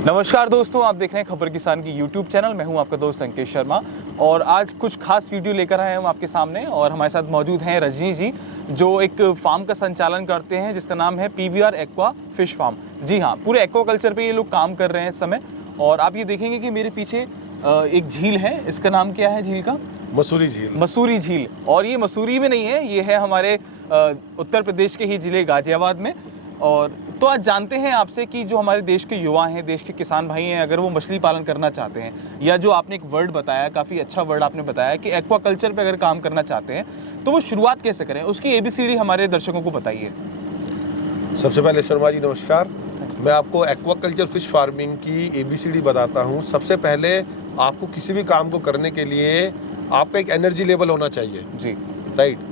नमस्कार दोस्तों, आप देख रहे हैं खबर किसान की यूट्यूब चैनल। मैं हूं आपका दोस्त अंकित शर्मा और आज कुछ खास वीडियो लेकर आए हम आपके सामने। और हमारे साथ मौजूद हैं रजनी जी, जो एक फार्म का संचालन करते हैं जिसका नाम है PVR एक्वा फिश फार्म। जी हाँ, पूरे एक्वाकल्चर पे ये लोग काम कर रहे हैं इस समय। और आप ये देखेंगे कि मेरे पीछे एक झील है। इसका नाम क्या है झील का? मसूरी झील। मसूरी झील। और ये मसूरी में नहीं है, ये है हमारे उत्तर प्रदेश के ही जिले गाजियाबाद में। और तो आज जानते हैं आपसे कि जो हमारे देश के युवा हैं, देश के किसान भाई हैं, अगर वो मछली पालन करना चाहते हैं, या जो आपने एक वर्ड बताया, काफ़ी अच्छा वर्ड आपने बताया कि एक्वाकल्चर पे अगर काम करना चाहते हैं तो वो शुरुआत कैसे करें, उसकी ABCD हमारे दर्शकों को बताइए। सबसे पहले शर्मा जी नमस्कार। मैं आपको एक्वाकल्चर फिश फार्मिंग की ABCD बताता हूँ। सबसे पहले आपको किसी भी काम को करने के लिए आपका एक एनर्जी लेवल होना चाहिए जी, राइट।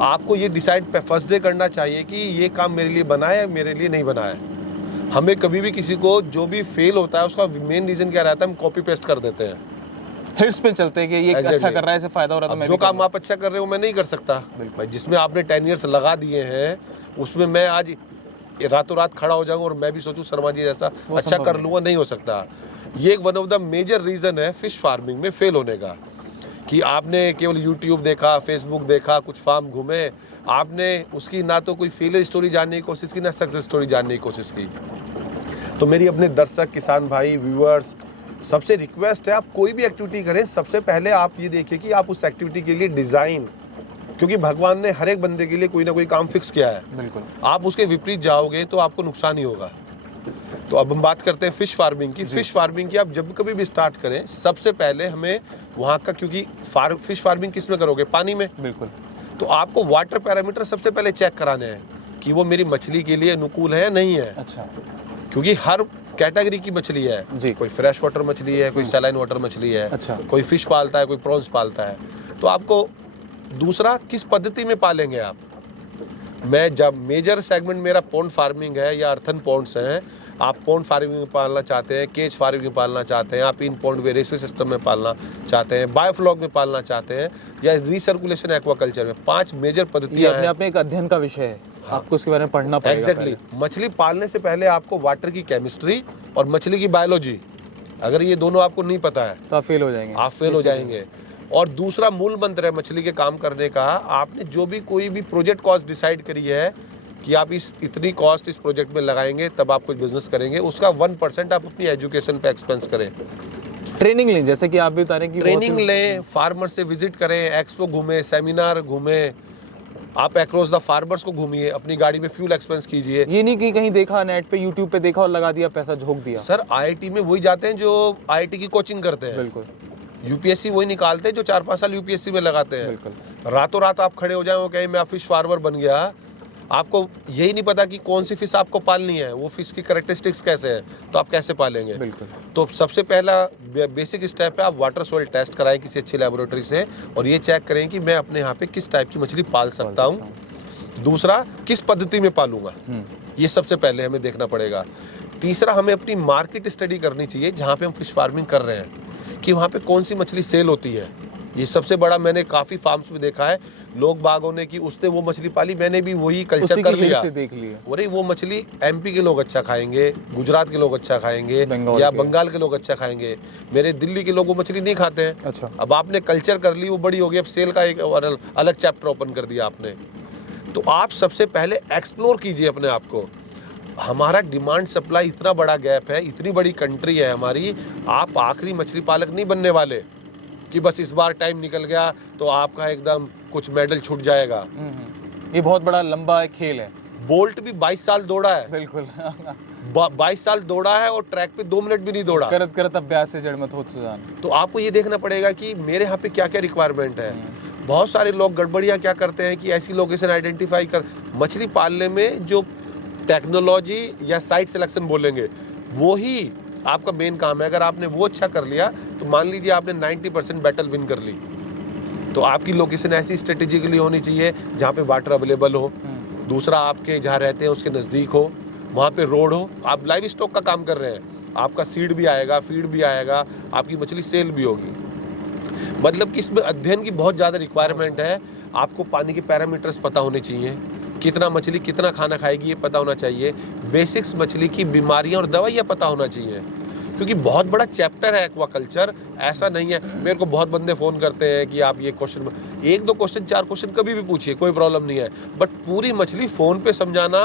आपको ये डिसाइड फर्स्ट डे करना चाहिए कि ये काम मेरे लिए बना है, मेरे लिए नहीं बना है। हमें कभी भी किसी को जो भी फेल होता है उसका मेन रीजन क्या रहता है, हम कॉपी पेस्ट कर देते हैं, हिट्स पे चलते हैं कि ये अच्छा कर रहा है, इससे फायदा हो रहा है तो मैं जो काम आप अच्छा कर रहे हो मैं नहीं कर सकता। भाई जिसमें आपने 10 ईयर्स लगा दिए हैं उसमें मैं आज रातों रात खड़ा हो जाऊंगा और मैं भी सोचूं शर्मा जी जैसा अच्छा कर लूंगा, नहीं हो सकता। ये एक one of the major reason है फिश फार्मिंग में फेल होने का, कि आपने केवल YouTube देखा, Facebook देखा, कुछ फार्म घूमे, आपने उसकी ना तो कोई फेलियर स्टोरी जानने की कोशिश की, ना सक्सेस स्टोरी जानने की कोशिश की। तो मेरी अपने दर्शक, किसान भाई, व्यूअर्स, सबसे रिक्वेस्ट है, आप कोई भी एक्टिविटी करें, सबसे पहले आप ये देखिए कि आप उस एक्टिविटी के लिए डिज़ाइन, क्योंकि भगवान ने हर एक बंदे के लिए कोई ना कोई काम फिक्स किया है। बिल्कुल। आप उसके विपरीत जाओगे तो आपको नुकसान ही होगा। तो अब हम बात करते हैं फिश फार्मिंग की। फिश फार्मिंग की आप जब कभी भी स्टार्ट करें, सबसे पहले हमें वहाँ का, क्योंकि फिश फार्मिंग किस में करोगे? पानी में। बिल्कुल। तो आपको वाटर पैरामीटर सबसे पहले चेक कराने हैं कि वो मेरी मछली के लिए अनुकूल है या नहीं है। अच्छा। क्योंकि हर कैटेगरी की मछली है जी। कोई फ्रेश वाटर मछली है, कोई सैलाइन वाटर मछली है। अच्छा। कोई फिश पालता है, कोई प्रॉन्स पालता है। तो आपको दूसरा, किस पद्धति में पालेंगे आप? मैं जब मेजर सेगमेंट मेरा पॉन्ड फार्मिंग है या अर्थन पॉन्ड्स हैं, आप पॉन्ड फार्मिंग में पालना चाहते हैं, केज फार्मिंग में पालना चाहते हैं, आप इन पॉन्ड वेरेसिव सिस्टम में पालना चाहते हैं, बायोफ्लॉक में पालना चाहते हैं, या रिसर्कुलेशन एक्वाकल्चर में, 5 मेजर पद्धतियां हैं। अपने एक अध्ययन का विषय है। हाँ। आपको उसके बारे में पढ़ना पड़ेगा। एग्जैक्टली। मछली पालने से पहले आपको वाटर की केमिस्ट्री और मछली की बायोलॉजी, अगर ये दोनों आपको नहीं पता है तो आप फेल हो जाएंगे। आप फेल हो जाएंगे। और दूसरा मूल मंत्र है मछली के काम करने का, आपने जो भी कोई भी प्रोजेक्ट कॉस्ट डिसाइड करी है कि आप इतनी कॉस्ट इस प्रोजेक्ट में लगाएंगे तब आप कुछ बिजनेस करेंगे, उसका 1% आप अपनी एजुकेशन पे एक्सपेंस करें। ट्रेनिंग लें, जैसे कि आप भी बता रहे हैं कि ट्रेनिंग लें, फार्मर से विजिट करें, एक्सपो घूमें, सेमिनार घूमें, आप अक्रॉस द फार्मर्स को घूमिए, अपनी गाड़ी में फ्यूल एक्सपेंस कीजिए। ये नहीं कि कहीं देखा नेट पे, यूट्यूब पे देखा और लगा दिया, पैसा झोंक दिया। सर IIT में वही जाते हैं जो IIT की कोचिंग करते हैं। बिल्कुल। UPSC वही निकालते हैं जो 4-5 साल UPSC में लगाते हैं। बिल्कुल। रातों रात आप खड़े हो जाओ कहीं मैं फिश फार्मर बन गया, आपको यही नहीं पता कि कौन सी फिश आपको पालनी है, वो फिश की कैरेक्टरिस्टिक्स कैसे हैं, तो आप कैसे पालेंगे? बिल्कुल। तो सबसे पहला बेसिक स्टेप है, आप वाटर सॉइल टेस्ट कराएं किसी अच्छी लैबोरेटरी से, और ये चेक करें कि मैं अपने यहाँ पे किस टाइप की मछली पाल सकता हूँ। दूसरा, किस पद्धति में पालूंगा, ये सबसे पहले हमें देखना पड़ेगा। तीसरा, हमें अपनी मार्केट स्टडी करनी चाहिए जहाँ पे हम फिश फार्मिंग कर रहे हैं, कि वहाँ पे कौन सी मछली सेल होती है। ये सबसे बड़ा, मैंने काफ़ी फार्म्स में देखा है, लोग बागों ने कि उसने वो मछली पाली, मैंने भी वही कल्चर कर लिया, देख लिया। अरे वो मछली MP के लोग अच्छा खाएंगे, गुजरात के लोग अच्छा खाएंगे, या बंगाल के लोग अच्छा खाएंगे, मेरे दिल्ली के लोग वो मछली नहीं खाते हैं। अच्छा। अब आपने कल्चर कर ली, वो बड़ी हो गई, अब सेल का एक अलग चैप्टर ओपन कर दिया आपने। तो आप सबसे पहले एक्सप्लोर कीजिए अपने आप को। हमारा डिमांड सप्लाई इतना बड़ा गैप है, इतनी बड़ी कंट्री है हमारी, आप आखिरी मछली पालक नहीं बनने वाले कि बस इस बार टाइम निकल गया तो आपका एकदम कुछ मेडल छूट जाएगा। ये बहुत बड़ा लंबा खेल है। बोल्ट भी 22 साल दौड़ा है। बिल्कुल। 22 साल दौड़ा है और ट्रैक पे 2 मिनट भी नहीं दौड़ा। करत करत अभ्यास से जड़ मत हो सुजान। तो आपको ये देखना पड़ेगा कि मेरे यहाँ पे क्या क्या रिक्वायरमेंट है। बहुत सारे लोग गड़बड़ियाँ क्या करते हैं कि ऐसी लोकेशन आइडेंटिफाई कर, मछली पालने में जो टेक्नोलॉजी या साइट सिलेक्शन बोलेंगे वो ही आपका मेन काम है। अगर आपने वो अच्छा कर लिया तो मान लीजिए आपने 90% बैटल विन कर ली, तो आपकी लोकेशन ऐसी स्ट्रेटेजिकली होनी चाहिए जहाँ पे वाटर अवेलेबल हो, दूसरा आपके जहाँ रहते हैं उसके नज़दीक हो, वहाँ पे रोड हो, आप लाइव स्टॉक का काम कर रहे हैं, आपका सीड भी आएगा, फीड भी आएगा, आपकी मछली सेल भी होगी। मतलब कि इसमें अध्ययन की बहुत ज़्यादा रिक्वायरमेंट है। आपको पानी के पैरामीटर्स पता होने चाहिए, कितना मछली कितना खाना खाएगी ये पता होना चाहिए, बेसिक्स मछली की बीमारियां और दवाइयाँ पता होना चाहिए। क्योंकि बहुत बड़ा चैप्टर है एक्वाकल्चर, ऐसा नहीं है। मेरे को बहुत बंदे फ़ोन करते हैं कि आप ये क्वेश्चन, 1-2 क्वेश्चन 4 क्वेश्चन कभी भी पूछिए, कोई प्रॉब्लम नहीं है, बट पूरी मछली फ़ोन पे समझाना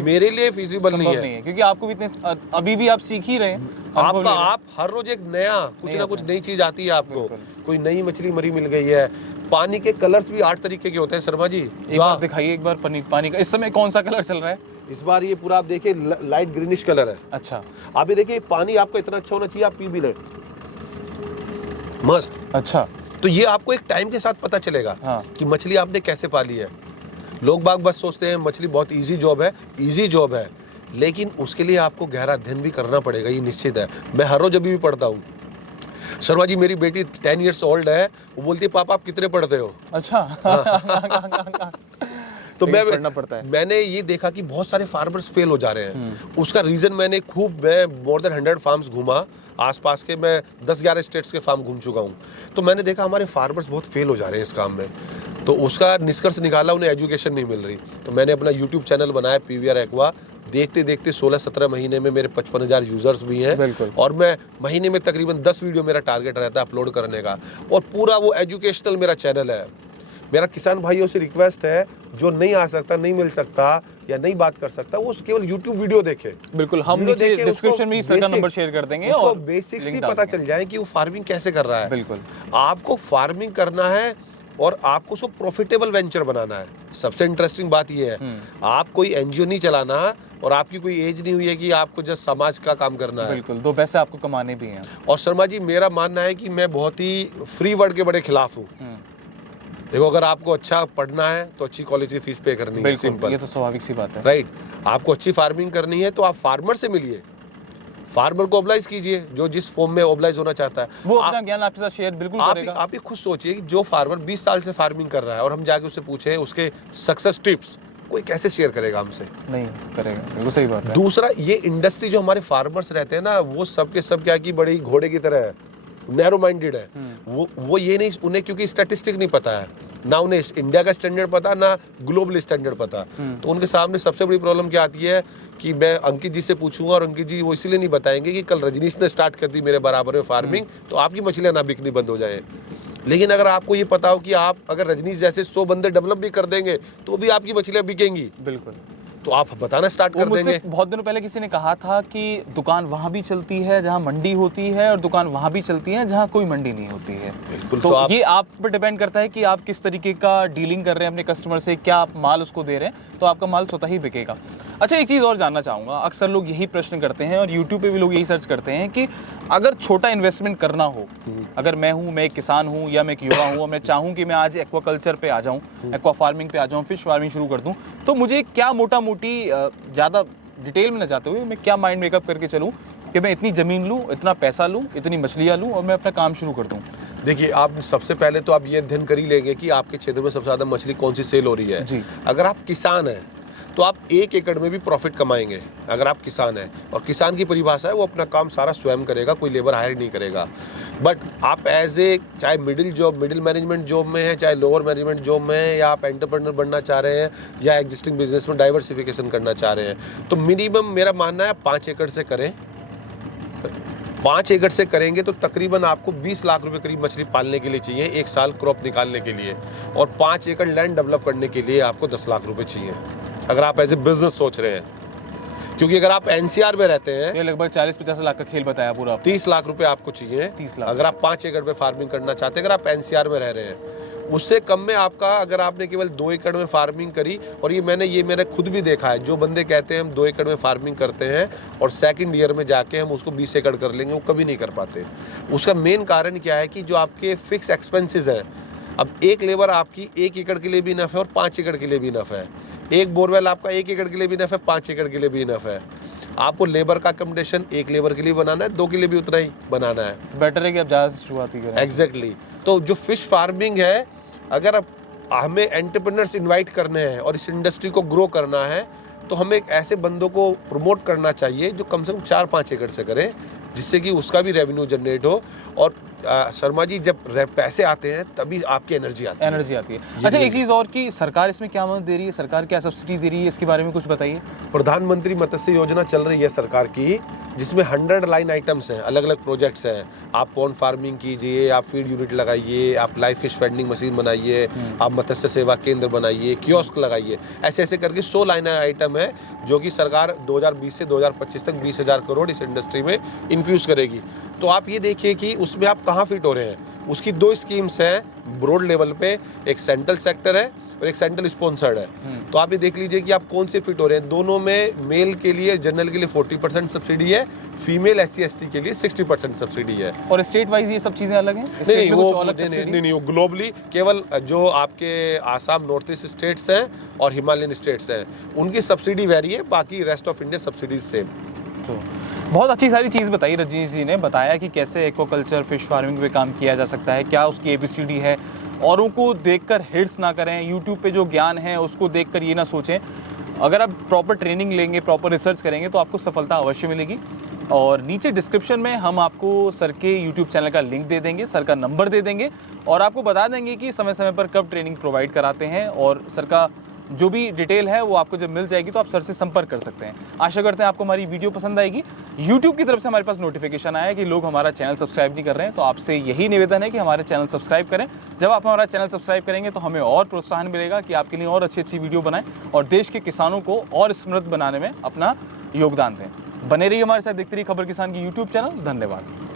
मेरे लिए फिजिबल नहीं है, क्योंकि आपको भी इतने, अभी भी आप सीख ही रहे हैं। आपका आप हर रोज एक नया कुछ ना कुछ नई चीज आती है आपको, कोई नई मछली मरी मिल गई है। पानी के कलर्स भी 8 तरीके के होते हैं शर्मा जी। एक बार दिखाइए एक बार पानी का इस समय कौन सा कलर चल रहा है? इस बार ये पूरा आप देखिए लाइट ग्रीनिश कलर है। अच्छा, आप ये देखिए पानी आपका इतना अच्छा होना चाहिए, आप पी भी लें, मस्त। अच्छा, तो ये आपको एक टाइम के साथ पता चलेगा हाँ। कि मछली आपने कैसे पाली है। लोग बाग बस सोचते हैं मछली बहुत इजी जॉब है, इजी जॉब है, लेकिन उसके लिए आपको गहरा अध्ययन भी करना पड़ेगा, ये निश्चित है। मैं हर रोज अभी भी पढ़ता हूँ। शर्मा जी मेरी बेटी 10 इयर्स ओल्ड है, वो बोलती है पापा आप कितने पढ़ते हो? अच्छा। तो मैं पढ़ना पड़ता है। मैंने ये देखा कि बहुत सारे फार्मर्स फेल हो जा रहे हैं। उसका रीजन मैं मोर देन 100 फार्म्स घूमा, आसपास के मैं 10-11 स्टेट्स के फार्म घूम चुका हूँ। तो मैंने देखा हमारे फार्मर्स बहुत फेल हो जा रहे हैं इस काम में। तो उसका निष्कर्ष निकाला, उन्हें एजुकेशन नहीं मिल रही। तो मैंने अपना यूट्यूब चैनल बनाया पीवीआर एक्वा। देखते देखते 16-17 महीने में मेरे 55,000 यूजर्स भी हैं, और मैं महीने में तकरीबन 10 वीडियो मेरा टारगेट रहता है अपलोड करने का, और पूरा वो एजुकेशनल मेरा चैनल है। मेरा किसान भाइयों से रिक्वेस्ट है, जो नहीं आ सकता, नहीं मिल सकता या नहीं बात कर सकता, वो केवल यूट्यूब वीडियो देखे। बिल्कुल, हम नीचे डिस्क्रिप्शन में इसका नंबर शेयर कर देंगे और बेसिक्स ही पता चल जाए कि वो फार्मिंग कैसे कर रहा है। बिल्कुल, आपको फार्मिंग करना है और आपको उसको प्रॉफिटेबल वेंचर बनाना है। सबसे इंटरेस्टिंग बात ये है, आप कोई एनजीओ नहीं चलाना, और आपकी कोई एज नहीं हुई है कि आपको जस्ट समाज का काम करना है। बिल्कुल, 2 पैसे आपको कमाने भी हैं। और शर्मा जी मेरा मानना है कि मैं बहुत ही फ्री वर्ड के बड़े खिलाफ हूँ। देखो, अगर आपको अच्छा पढ़ना है तो अच्छी कॉलेज की फीस पे करनी है, सिंपल। ये तो स्वाभाविक सी बात है, राइट। आपको अच्छी फार्मिंग करनी है तो आप फार्मर से मिलिए, फार्मर को ओबलाइज कीजिए, जो जिस फॉर्म में ओबलाइज होना चाहता है वो अपना ज्ञान आपके साथ शेयर बिल्कुल करेगा। आप ये खुद सोचिए कि जो फार्मर 20 साल से फार्मिंग कर रहा है और हम जाके उससे पूछे उसके सक्सेस टिप्स, कोई कैसे शेयर करेगा हमसे? नहीं करेगा, बिल्कुल सही बात है। दूसरा, ये इंडस्ट्री जो हमारे फार्मर्स रहते हैं ना, वो सब के सब क्या की बड़ी घोड़े की तरह है, नैरो माइंडेड है। वो ये नहीं, उन्हें क्योंकि स्टैटिस्टिक नहीं पता है, ना उन्हें इंडिया का स्टैंडर्ड पता, ना ग्लोबल स्टैंडर्ड पता। तो उनके सामने सबसे बड़ी प्रॉब्लम क्या आती है कि मैं अंकित जी से पूछूंगा, और अंकित जी वो इसलिए नहीं बताएंगे कि कल रजनीश ने स्टार्ट कर दी मेरे बराबर में फार्मिंग, तो आपकी मछलियां ना बिकनी बंद हो जाए। लेकिन अगर आपको ये पता हो कि आप अगर रजनीश जैसे 100 बंदे डेवलप भी कर देंगे तो भी आपकी मछलियां बिकेंगी, बिल्कुल, तो आप बताना स्टार्ट कर देंगे। बहुत दिनों पहले किसी ने कहा था कि दुकान वहां भी चलती है जहां मंडी होती है, और दुकान वहां भी चलती है जहां कोई मंडी नहीं होती है। बिल्कुल। तो ये आप पर डिपेंड करता है कि आप किस तरीके का डीलिंग कर रहे हैं अपने कस्टमर से, क्या आप माल उसको दे रहे हैं, तो आपका माल स्वतः ही बिकेगा। अच्छा, एक चीज़ और जानना चाहूँगा, अक्सर लोग यही प्रश्न करते हैं और यूट्यूब पे भी लोग यही सर्च करते हैं कि अगर छोटा इन्वेस्टमेंट करना हो, अगर मैं एक किसान हूँ या मैं एक युवा हूँ और मैं चाहूँ कि मैं आज एक्वाकल्चर पे आ जाऊँ, एक्वा फार्मिंग पे आ जाऊँ, फिश फार्मिंग शुरू कर दूँ, तो मुझे क्या मोटा मोटी, ज़्यादा डिटेल में न जाते हुए, मैं क्या माइंड मेकअप करके चलूँ कि मैं इतनी ज़मीन लूँ, इतना पैसा लूँ, इतनी मछलियाँ लूँ और मैं अपना काम शुरू कर दूँ? देखिए, आप सबसे पहले तो आप ये अध्ययन कर ही लेंगे कि आपके क्षेत्र में सबसे ज़्यादा मछली कौन सी सेल हो रही है जी। अगर आप किसान हैं तो आप 1 एकड़ में भी प्रॉफिट कमाएंगे, अगर आप किसान हैं। और किसान की परिभाषा है वो अपना काम सारा स्वयं करेगा, कोई लेबर हायर नहीं करेगा। बट आप एज ए, चाहे मिडिल मैनेजमेंट जॉब में है, चाहे लोअर मैनेजमेंट जॉब में है, या आप एंटरप्रेन्योर बनना चाह रहे हैं, या एग्जिस्टिंग बिजनेस में डाइवर्सिफिकेशन करना चाह रहे हैं, तो मिनिमम मेरा मानना है 5 एकड़ से करें। 5 एकड़ से करेंगे तो तकरीबन आपको 20 लाख रुपए करीब मछली पालने के लिए चाहिए 1 साल क्रॉप निकालने के लिए, और 5 एकड़ लैंड डेवलप करने के लिए आपको 10 लाख रुपए चाहिए, अगर आप एज ए बिजनेस सोच रहे हैं। क्योंकि अगर आप एनसीआर में रहते हैं, ये लगभग 40-50 लाख का खेल बताया पूरा, 30 लाख रुपए आपको चाहिए 30 लाख। अगर आप 5 एकड़ पे फार्मिंग करना चाहते हैं, अगर आप एनसीआर में रह रहे हैं। उससे कम में आपका, अगर आपने केवल 2 एकड़ में फार्मिंग करी, और ये मैंने खुद भी देखा है, जो बंदे कहते हैं हम 2 एकड़ में फार्मिंग करते हैं और सेकंड ईयर में जाके हम उसको 20 एकड़ कर लेंगे, वो कभी नहीं कर पाते। उसका मेन कारण क्या है कि जो आपके फिक्स एक्सपेंसेस हैं, अब एक लेबर आपकी 1 एकड़ के लिए भी इनफ है और 5 एकड़ के लिए भी इनफ है, एक बोरवेल आपका 1 एकड़ के लिए भी इनफ है, 5 एकड़ के लिए भी इनफ है। आपको लेबर का अकोमोडेशन 1 लेबर के लिए बनाना है, 2 के लिए भी उतना ही बनाना है। बेटर है कि आप ज़्यादा से शुरुआत ही करें। एग्जैक्टली। तो जो फिश फार्मिंग है, अगर अब हमें एंटरप्रेन्योर्स इनवाइट करने हैं और इस इंडस्ट्री को ग्रो करना है, तो हमें एक ऐसे बंदों को प्रमोट करना चाहिए जो कम से कम 4-5 एकड़ से करें, जिससे कि उसका भी रेवेन्यू जनरेट हो। और शर्मा जी जब पैसे आते हैं तभी आपकी एनर्जी आती है। एनर्जी आती है। अच्छा, एक चीज़ और कि सरकार इसमें क्या मदद दे रही है, सरकार क्या सब्सिडी दे रही है, इसके बारे में कुछ बताइए। प्रधानमंत्री मत्स्य योजना चल रही है सरकार की, जिसमें 100 लाइन आइटम्स हैं, अलग अलग प्रोजेक्ट्स हैं। आप पॉन्ड फार्मिंग कीजिए, आप फीड यूनिट लगाइए, आप लाइव फिश फेडिंग मशीन बनाइए, आप मत्स्य सेवा केंद्र बनाइए, कियोस्क लगाइए, ऐसे ऐसे करके 100 लाइन आइटम है जो कि सरकार 2020 से 2025 तक 20,000 करोड़ इस इंडस्ट्री में इन्फ्यूज करेगी। तो आप ये देखिए कि उसमें आप कहाँ फिट हो रहे हैं। उसकी 2 स्कीम्स हैं ब्रॉड लेवल पे, एक सेंट्रल सेक्टर है और एक सेंट्रल स्पॉन्सर्ड है। तो आप ये देख लीजिए कि आप कौन से फिट हो रहे हैं। दोनों में मेल के लिए, जनरल के लिए 40% सब्सिडी है, फीमेल SC ST के लिए 60% सब्सिडी है। और स्टेट वाइज ये सब चीज़ें अलग हैं? नहीं, वो ग्लोबली केवल जो आपके आसाम नॉर्थ ईस्ट स्टेट्स हैं और हिमालयन स्टेट्स हैं उनकी सब्सिडी वेरी है, बाकी rest of India subsidies same. तो बहुत अच्छी सारी चीज़ बताई रजनीश जी ने, बताया कि कैसे एक्वाकल्चर फिश फार्मिंग पे काम किया जा सकता है, क्या उसकी ABCD है। औरों को देखकर हिट्स ना करें, यूट्यूब पे जो ज्ञान है उसको देखकर ये ना सोचें। अगर आप प्रॉपर ट्रेनिंग लेंगे, प्रॉपर रिसर्च करेंगे तो आपको सफलता अवश्य मिलेगी। और नीचे डिस्क्रिप्शन में हम आपको सर के यूट्यूब चैनल का लिंक दे देंगे, सर का नंबर दे देंगे और आपको बता देंगे कि समय समय पर कब ट्रेनिंग प्रोवाइड कराते हैं। और सर का जो भी डिटेल है वो आपको जब मिल जाएगी तो आप सर से संपर्क कर सकते हैं। आशा करते हैं आपको हमारी वीडियो पसंद आएगी। यूट्यूब की तरफ से हमारे पास नोटिफिकेशन आया कि लोग हमारा चैनल सब्सक्राइब नहीं कर रहे हैं, तो आपसे यही निवेदन है कि हमारे चैनल सब्सक्राइब करें। जब आप हमारा चैनल सब्सक्राइब करेंगे तो हमें और प्रोत्साहन मिलेगा कि आपके लिए और अच्छी अच्छी वीडियो बनाएं और देश के किसानों को और समृद्ध बनाने में अपना योगदान दें। बने रहिए हमारे साथ, देखते रहिए खबर किसान की यूट्यूब चैनल। धन्यवाद।